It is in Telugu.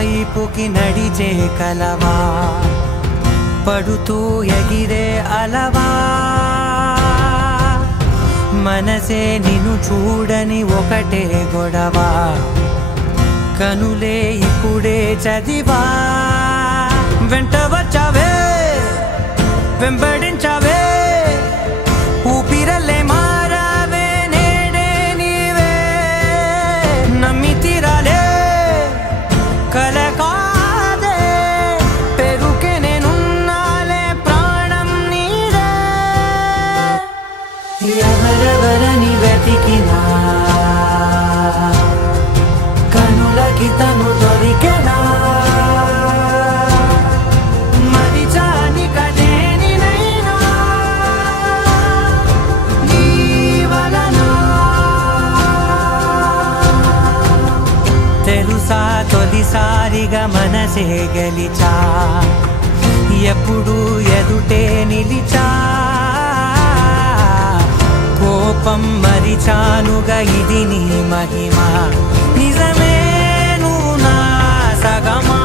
వైపుకి నడిచే కలవా పడుతూ ఎగిరే అలవా మనసే నిన్ను చూడని ఒకటే గొడవ కనులే ఇప్పుడే చదివా వెంట వచ్చావే వెంబడించావే ఊపిరల్లే మారావే నేడే నీవే నమ్మి తీరాలే కల కాదే పెరుకే నేనున్నాలే ప్రాణం నీదే ఎవరెవరని వెతికినా కనులకి తను దొరికెనా మరిచాని కదేనినైనా నీ వలన తెలుసా తొలిసారిగా మనసే గెలిచా ఎప్పుడు ఎదుటే నిలిచా కోపం మరిచానుగా ఇది నీ మహిమ నిజమే నువ్వు నా సగమా